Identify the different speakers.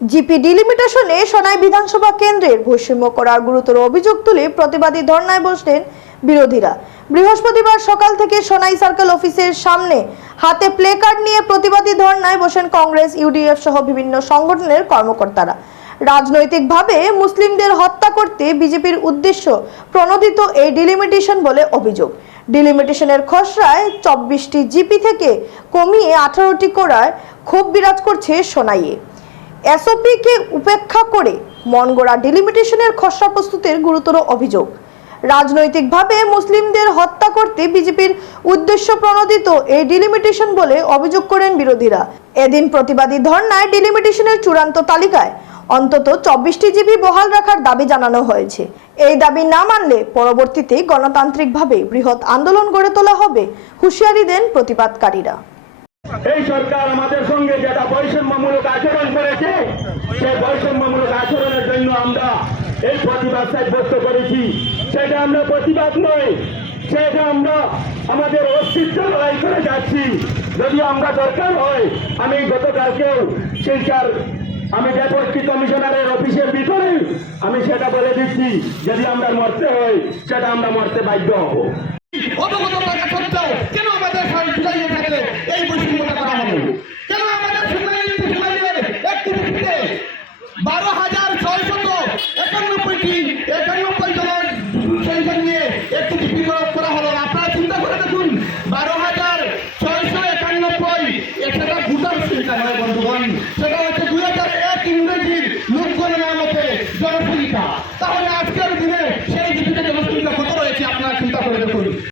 Speaker 1: GP ডিলিমিটেশনে Sonai বিধানসভা কেন্দ্রের বৈষম্য করার গুরুতর অভিযোগ তুলে প্রতিবাদী ধর্নায় বসলেন বিরোধীরা। বৃহস্পতিবার সকাল থেকে সোনাই সার্কেল অফিসের সামনে হাতে প্লে কার্ড নিয়ে প্রতিবাদী ধর্নায় বসেন কংগ্রেস, ইউডিএফ সহ বিভিন্ন সংগঠনের কর্মকর্তারা। রাজনৈতিকভাবে মুসলিমদের হত্যা করতে বিজেপির উদ্দেশ্য প্রণোদিত এই ডিলিমিটেশন বলে অভিযোগ। ডিলিমিটেশনের খসড়ায় চব্বিশটি জিপি থেকে কমিয়ে আঠারোটি করায় ক্ষোভ বিরাজ করছে সোনাইয়ে। এসওপি কে উপেক্ষা করে মনগড়া ডিলিমিটেশনের খসড়া প্রস্তুতের গুরুতর অভিযোগ। রাজনৈতিকভাবে মুসলিমদের হত্যা করতে বিজেপির উদ্দেশ্য প্রণোদিত এই ডিলিমিটেশন বলে অভিযোগ করেন বিরোধীরা। এদিন প্রতিবাদী ধর্নায় ডিলিমিটেশনের চূড়ান্ত তালিকায় অন্তত চব্বিশটি জিবি বহাল রাখার দাবি জানানো হয়েছে। এই দাবি না মানলে পরবর্তীতে গণতান্ত্রিকভাবে বৃহৎ আন্দোলন গড়ে তোলা হবে, হুঁশিয়ারি দেন প্রতিবাদকারীরা।
Speaker 2: এই সরকার আমাদের সঙ্গে যেটা বৈষম্যমূলক আচরণ করেছে, সেই বৈষম্যমূলক আচরণের জন্য আমরা এই প্রতিবাদ সাব্যস্ত করেছি। সেটা আমরা প্রতিবাদ নয়, সেটা আমরা আমাদের অস্তিত্ব লড়াই করে যাচ্ছি। যদি আমরা দরকার হয়, আমি গতকালকেও শিলচার, আমি ডেপুটি কমিশনারের অফিসের ভিতরে আমি সেটা বলে দিচ্ছি, যদি আমরা মরতে হয়, সেটা আমরা মরতে বাধ্য হব।
Speaker 3: বারো হাজার ছয়শত একানব্বইটি, একানব্বই জনের সংখ্যা নিয়ে একটি জিপি করা হলো। আপনারা চিন্তা করে দেখুন, বারো হাজার ছয়শো একানব্বই সেটা ভোটার সংখ্যা নয় বন্ধুগণ। সেটা হচ্ছে দুই হাজার এক ইংরেজির লোকগণনা মতে জনসংখ্যা। তাহলে আজকের দিনে সেই জিপিতে জনসংখ্যা কত রয়েছে, আপনারা চিন্তা করে দেখুন।